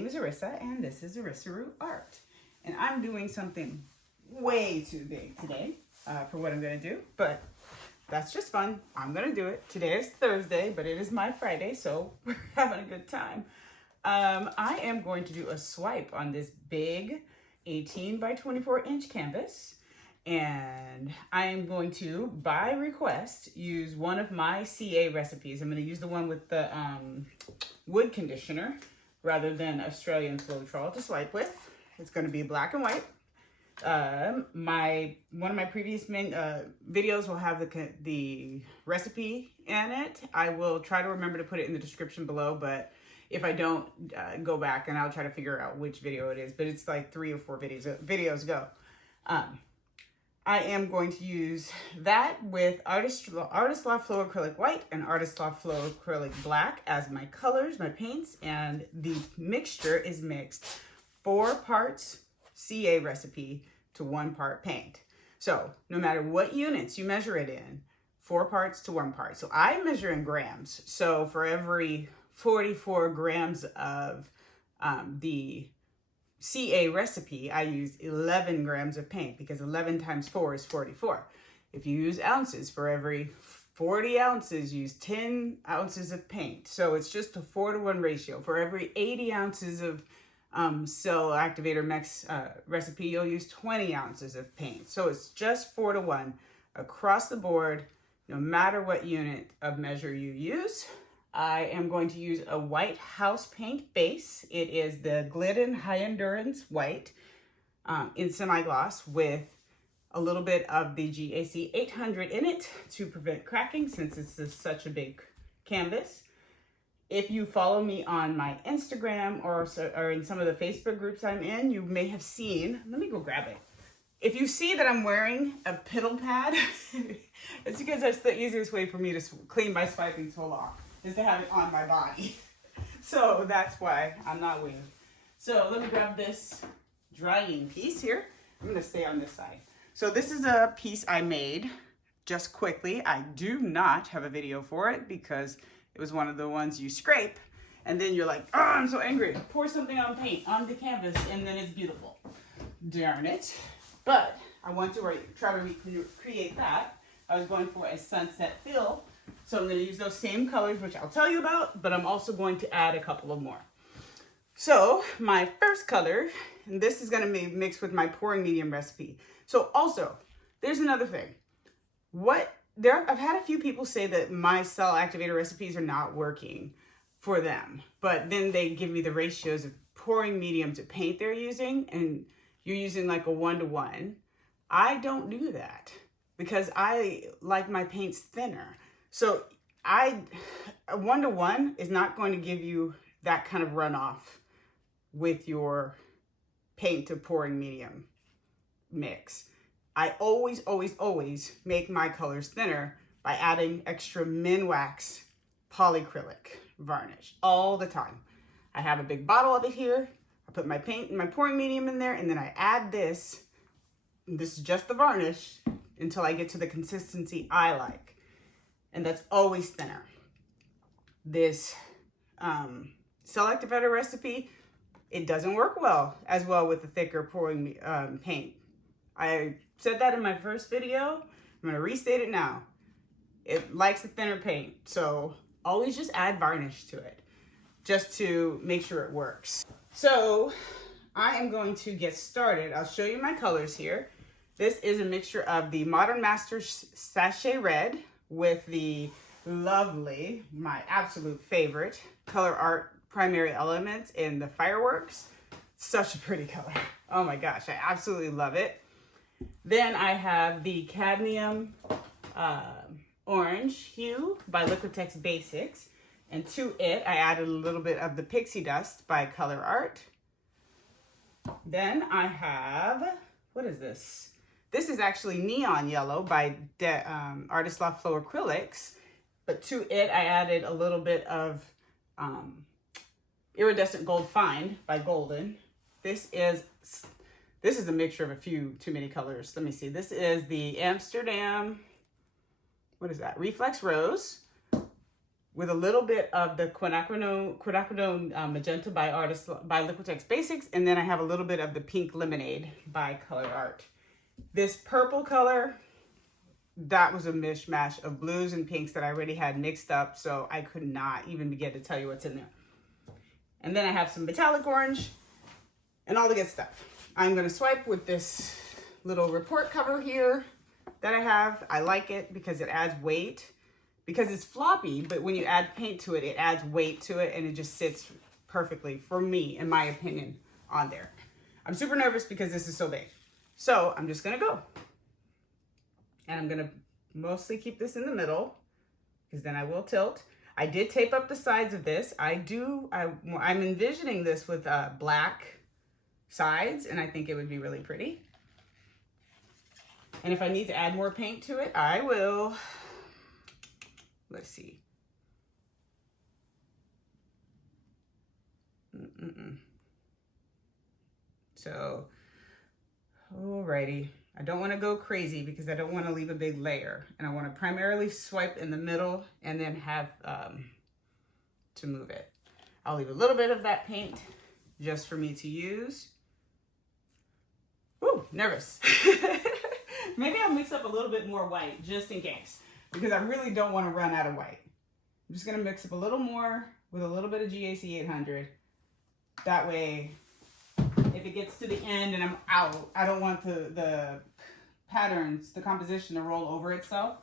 name is Arissa, and this is Arissaru Art. And I'm doing something way too big today for what I'm going to do, but that's just fun. I'm going to do it. Today is Thursday, but it is my Friday, so we're having a good time. I am going to do a swipe on this big 18 by 24 inch canvas. And I am going to, by request, use one of my CA recipes. I'm going to use the one with the wood conditioner rather than Australian Floetrol to swipe with. It's going to be black and white. One of my previous videos will have the recipe in it. I will try to remember to put it in the description below, but if I don't, go back and I'll try to figure out which video it is. But it's like 3 or 4 videos ago. I am going to use that with Artist Loft Flow Acrylic White and Artist Loft Flow Acrylic Black as my colors, my paints, and the mixture is mixed 4 parts CA recipe to 1 part paint. So no matter what units you measure it in, 4 parts to 1 part. So I measure in grams. So for every 44 grams of the CA recipe, I use 11 grams of paint because 11 times 4 is 44. If you use ounces, for every 40 ounces, use 10 ounces of paint. So it's just a 4-to-1 ratio. For every 80 ounces of Cell Activator Mix recipe, you'll use 20 ounces of paint. So it's just 4-to-1 across the board, no matter what unit of measure you use. I am going to use a white house paint base. It is the Glidden High Endurance White in semi-gloss with a little bit of the GAC 800 in it to prevent cracking since this is such a big canvas. If you follow me on my Instagram or in some of the Facebook groups I'm in, you may have seen, let me go grab it. If you see that I'm wearing a piddle pad, it's because that's the easiest way for me to clean my swiping tool off, is to have it on my body. So that's why I'm not winged. So let me grab this drying piece here. I'm gonna stay on this side. So this is a piece I made just quickly. I do not have a video for it because it was one of the ones you scrape and then you're like, oh, I'm so angry. Pour something on paint on the canvas and then it's beautiful. Darn it. But I want to try to recreate that. I was going for a sunset fill. So I'm going to use those same colors, which I'll tell you about, but I'm also going to add a couple of more. So my first color, and this is going to be mixed with my pouring medium recipe. So also, there's another thing. I've had a few people say that my Cell Activator recipes are not working for them, but then they give me the ratios of pouring medium to paint they're using, and you're using like a 1-to-1. I don't do that because I like my paints thinner. So a 1-to-1 is not going to give you that kind of runoff with your paint to pouring medium mix. I always, always, always make my colors thinner by adding extra Minwax Polycrylic varnish all the time. I have a big bottle of it here. I put my paint and my pouring medium in there, and then I add this. This is just the varnish until I get to the consistency I like. And that's always thinner. This Cell Activator recipe, it doesn't work as well with the thicker pouring paint. I said that in my first video. I'm gonna restate it now. It likes the thinner paint, so always just add varnish to it, just to make sure it works. So I am going to get started. I'll show you my colors here. This is a mixture of the Modern Masters Sashay Red with the lovely, my absolute favorite, ColourArte Primary Elements in the Fireworks. Such a pretty color. Oh my gosh, I absolutely love it. Then I have the Cadmium Orange Hue by Liquitext Basics. And to it, I added a little bit of the Pixie Dust by ColourArte. Then I have, what is this? This is actually Neon Yellow by Artist Loft Flow Acrylics. But to it, I added a little bit of Iridescent Gold Find by Golden. This is a mixture of a few too many colors. Let me see. This is the Amsterdam, what is that? Reflex Rose. with a little bit of the Quinacridone Magenta by Liquitext Basics, and then I have a little bit of the Pink Lemonade by ColourArte. This purple color, that was a mishmash of blues and pinks that I already had mixed up, so I could not even begin to tell you what's in there. And then I have some metallic orange and all the good stuff. I'm gonna swipe with this little report cover here that I have. I like it because it adds weight. Because it's floppy, but when you add paint to it, it adds weight to it and it just sits perfectly, for me, in my opinion, on there. I'm super nervous because this is so big. So I'm just gonna go. And I'm gonna mostly keep this in the middle because then I will tilt. I did tape up the sides of this. I'm envisioning this with black sides, and I think it would be really pretty. And if I need to add more paint to it, I will. Let's see. So, alrighty. I don't want to go crazy because I don't want to leave a big layer. And I want to primarily swipe in the middle and then have to move it. I'll leave a little bit of that paint just for me to use. Ooh, nervous. Maybe I'll mix up a little bit more white just in case, because I really don't want to run out of white. I'm just going to mix up a little more with a little bit of GAC 800. That way, if it gets to the end and I'm out, I don't want the patterns, the composition to roll over itself.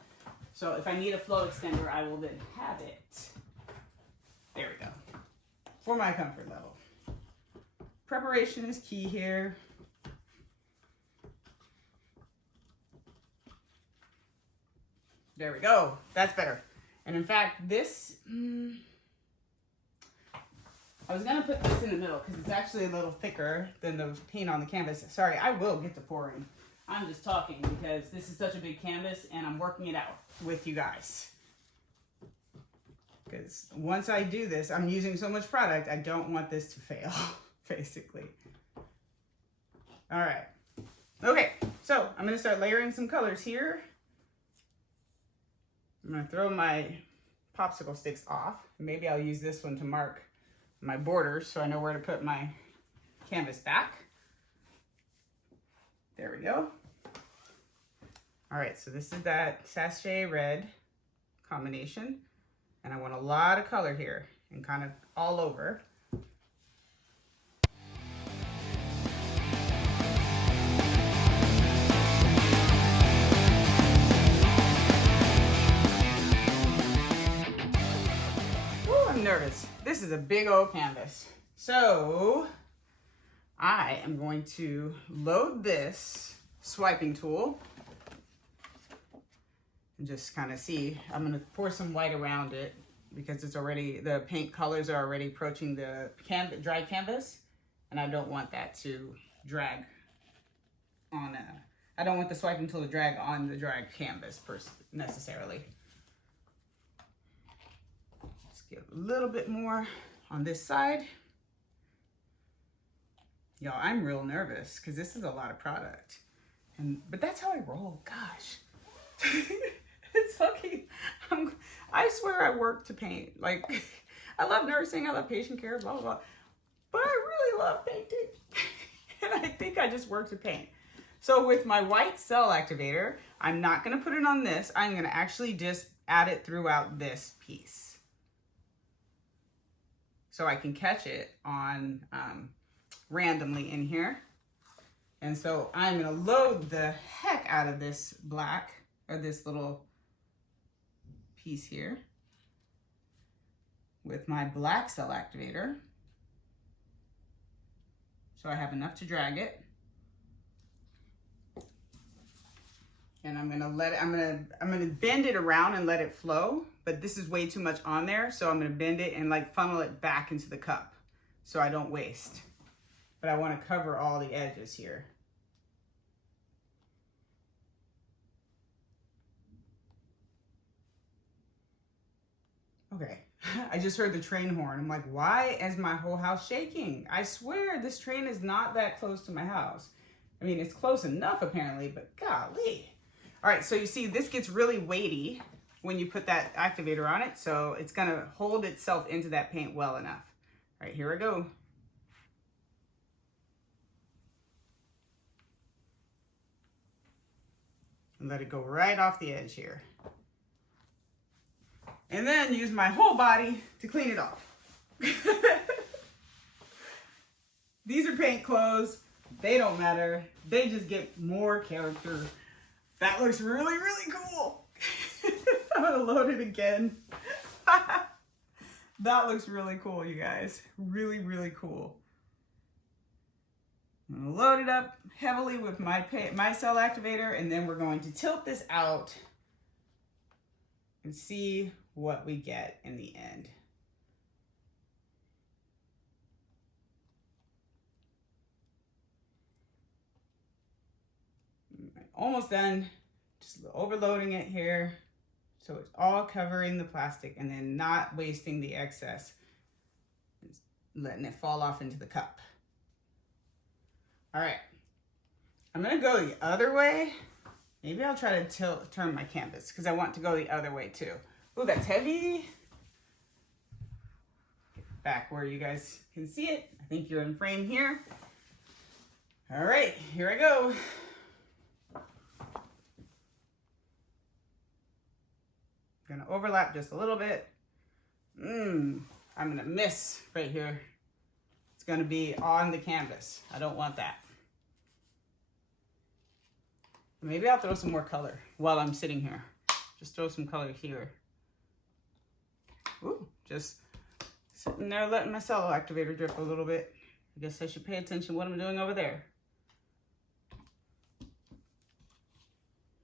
So if I need a flow extender, I will then have it. There we go. For my comfort level. Preparation is key here. There we go. That's better. And in fact, this, I was going to put this in the middle because it's actually a little thicker than the paint on the canvas. Sorry, I will get to pouring. I'm just talking because this is such a big canvas and I'm working it out with you guys. Because once I do this, I'm using so much product, I don't want this to fail, basically. All right. Okay, so I'm going to start layering some colors here. I'm going to throw my popsicle sticks off. Maybe I'll use this one to mark my borders so I know where to put my canvas back. There we go. All right, so this is that Sashay Red combination. And I want a lot of color here and kind of all over. Nervous. This is a big old canvas. So I am going to load this swiping tool and just kind of see. I'm going to pour some white around it because it's already, the paint colors are already approaching the dry canvas, and I don't want that to drag on I don't want the swiping tool to drag on the dry canvas necessarily. Get a little bit more on this side. Y'all, I'm real nervous because this is a lot of product. But that's how I roll, gosh. It's okay. I swear I work to paint. Like, I love nursing, I love patient care, blah, blah, blah. But I really love painting. And I think I just work to paint. So with my white cell activator, I'm not gonna put it on this. I'm gonna actually just add it throughout this piece, so I can catch it on randomly in here. And so I'm gonna load the heck out of this black, or this little piece here, with my black cell activator. So I have enough to drag it. And I'm gonna let it, I'm gonna bend it around and let it flow, but this is way too much on there, so I'm gonna bend it and like funnel it back into the cup so I don't waste. But I wanna cover all the edges here. Okay, I just heard the train horn. I'm like, why is my whole house shaking? I swear this train is not that close to my house. I mean, it's close enough apparently, but golly. All right, so you see this gets really weighty when you put that activator on it. So it's gonna hold itself into that paint well enough. All right, here we go. And let it go right off the edge here. And then use my whole body to clean it off. These are paint clothes. They don't matter. They just get more character. That looks really, really cool. I'm gonna load it again. That looks really cool, you guys. Really, really cool. I'm gonna load it up heavily with my cell activator, and then we're going to tilt this out and see what we get in the end. Almost done. Just overloading it here so it's all covering the plastic and then not wasting the excess. Just letting it fall off into the cup. All right, I'm gonna go the other way. Maybe I'll try to turn my canvas because I want to go the other way too. Ooh, that's heavy. Get back where you guys can see it. I think you're in frame here. All right, here I go. Gonna overlap just a little bit. I'm gonna miss right here. It's gonna be on the canvas. I don't want that. Maybe I'll throw some more color while I'm sitting here. Just throw some color here. Ooh, just sitting there letting my cell activator drip a little bit. I guess I should pay attention to what I'm doing over there.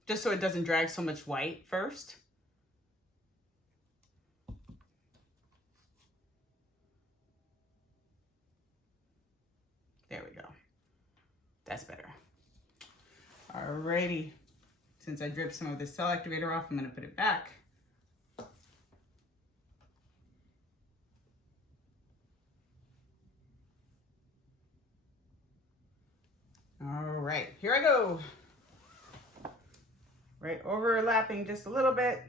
Just so it doesn't drag so much white first. There we go. That's better. Alrighty. Since I dripped some of this cell activator off, I'm gonna put it back. All right, here I go. Right, overlapping just a little bit.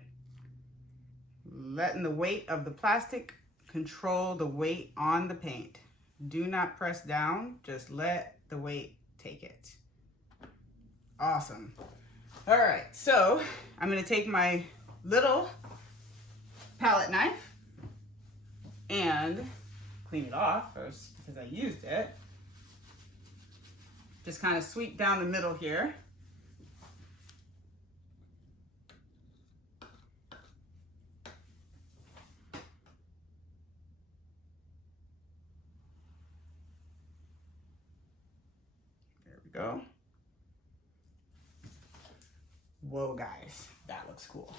Letting the weight of the plastic control the weight on the paint. Do not press down, just let the weight take it. Awesome. All right, so I'm gonna take my little palette knife and clean it off first because I used it. Just kind of sweep down the middle here. Go. Whoa, guys, that looks cool.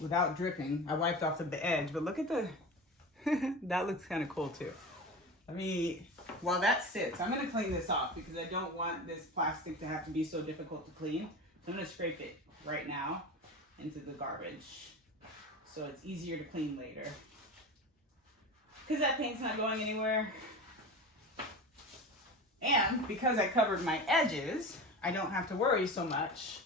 Without dripping, I wiped off the edge, but look at the, that looks kind of cool too. While that sits, I'm gonna clean this off because I don't want this plastic to have to be so difficult to clean. So I'm gonna scrape it right now into the garbage so it's easier to clean later. Because that paint's not going anywhere. And because I covered my edges, I don't have to worry so much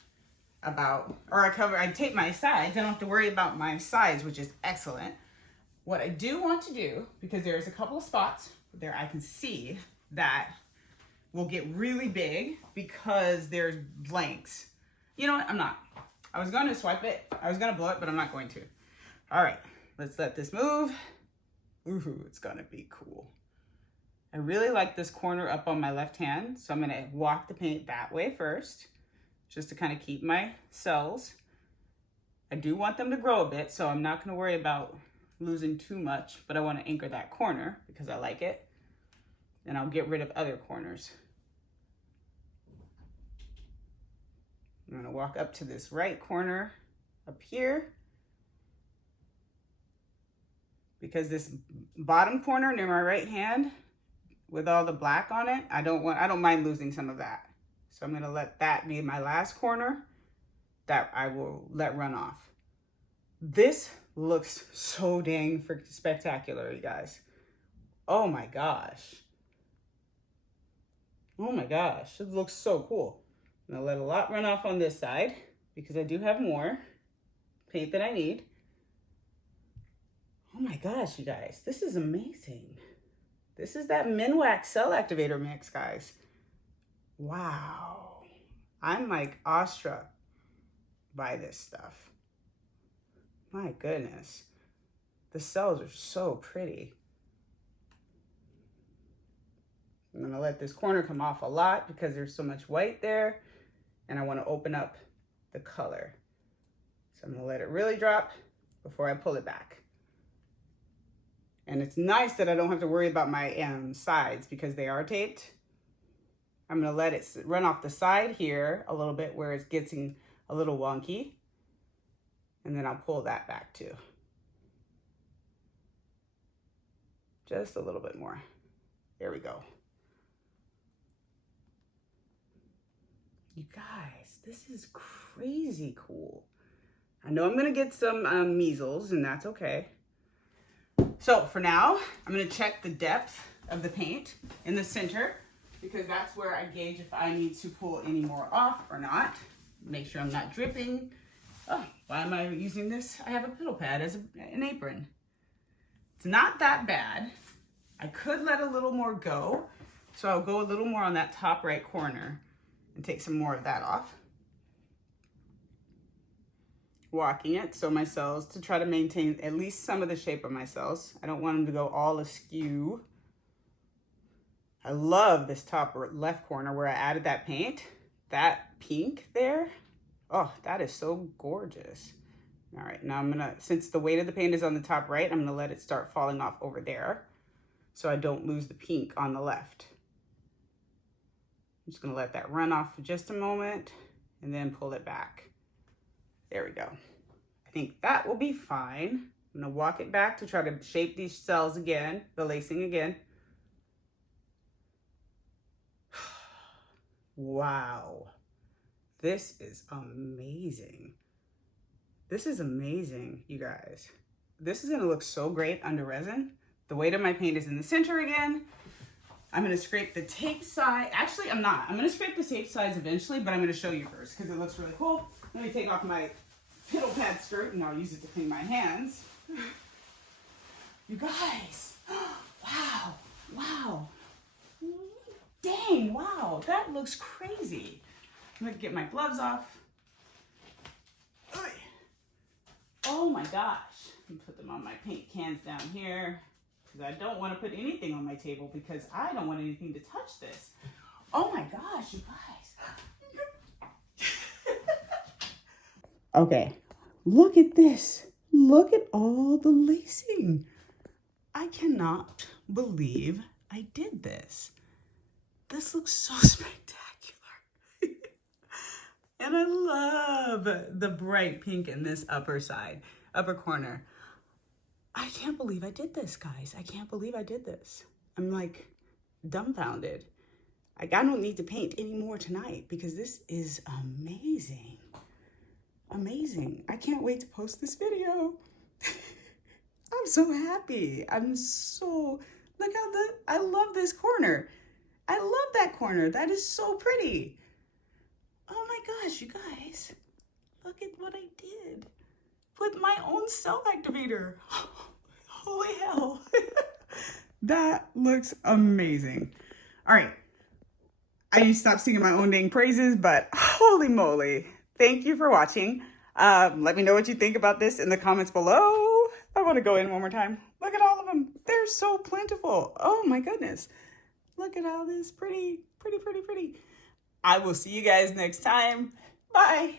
about, I tape my sides, I don't have to worry about my sides, which is excellent. What I do want to do, because there's a couple of spots there I can see that will get really big because there's blanks. You know what, I was gonna swipe it, I was gonna blow it, but I'm not going to. All right, let's let this move. Ooh, it's gonna be cool. I really like this corner up on my left hand, so I'm gonna walk the paint that way first, just to kind of keep my cells. I do want them to grow a bit, so I'm not gonna worry about losing too much, but I wanna anchor that corner because I like it. And I'll get rid of other corners. I'm gonna walk up to this right corner up here, because this bottom corner near my right hand, with all the black on it, I don't mind losing some of that. So I'm gonna let that be my last corner that I will let run off. This looks so dang spectacular, you guys. Oh my gosh. Oh my gosh, it looks so cool. I'm gonna let a lot run off on this side because I do have more. paint that I need. Oh my gosh, you guys, this is amazing. This is that Minwax Cell Activator mix, guys. Wow. I'm like awestruck by this stuff. My goodness. The cells are so pretty. I'm gonna let this corner come off a lot because there's so much white there, and I wanna open up the color. So I'm gonna let it really drop before I pull it back. And it's nice that I don't have to worry about my sides because they are taped. I'm gonna let it run off the side here a little bit where it's getting a little wonky. And then I'll pull that back too. Just a little bit more. There we go. You guys, this is crazy cool. I know I'm gonna get some measles, and that's okay. So for now, I'm gonna check the depth of the paint in the center because that's where I gauge if I need to pull any more off or not. Make sure I'm not dripping. Oh, why am I using this? I have a pillow pad as an apron. It's not that bad. I could let a little more go. So I'll go a little more on that top right corner and take some more of that off. Walking it so my cells, to try to maintain at least some of the shape of my cells. I don't want them to go all askew. I love this top left corner where I added that paint. That pink there, oh, that is so gorgeous. All right, now I'm gonna, since the weight of the paint is on the top right, I'm gonna let it start falling off over there so I don't lose the pink on the left. I'm just gonna let that run off for just a moment and then pull it back. There we go. I think that will be fine. I'm gonna walk it back to try to shape these cells again, the lacing again. Wow, this is amazing. This is amazing, you guys. This is gonna look so great under resin. The weight of my paint is in the center again. I'm gonna scrape the tape side. Actually, I'm not. I'm gonna scrape the tape sides eventually, but I'm gonna show you first because it looks really cool. Let me take off my piddle pad skirt and I'll use it to clean my hands. You guys, wow, wow. Dang, wow, that looks crazy. I'm gonna get my gloves off. Oh my gosh. I'm gonna put them on my paint cans down here because I don't want to put anything on my table because I don't want anything to touch this. Oh my gosh, you guys. Okay, look at this. Look at all the lacing. I cannot believe I did this. This looks so spectacular. And I love the bright pink in this upper corner. I can't believe I did this, guys. I can't believe I did this. I'm like dumbfounded. I don't need to paint anymore tonight because this is amazing. Amazing. I can't wait to post this video. I'm so happy. Look how I love this corner. I love that corner. That is so pretty. Oh my gosh, you guys. Look at what I did with my own cell activator. Holy hell. That looks amazing. All right. I need to stop singing my own dang praises, but holy moly. Thank you for watching. Let me know what you think about this in the comments below. I want to go in one more time. Look at all of them. They're so plentiful. Oh my goodness. Look at all this pretty, pretty, pretty, pretty. I will see you guys next time. Bye.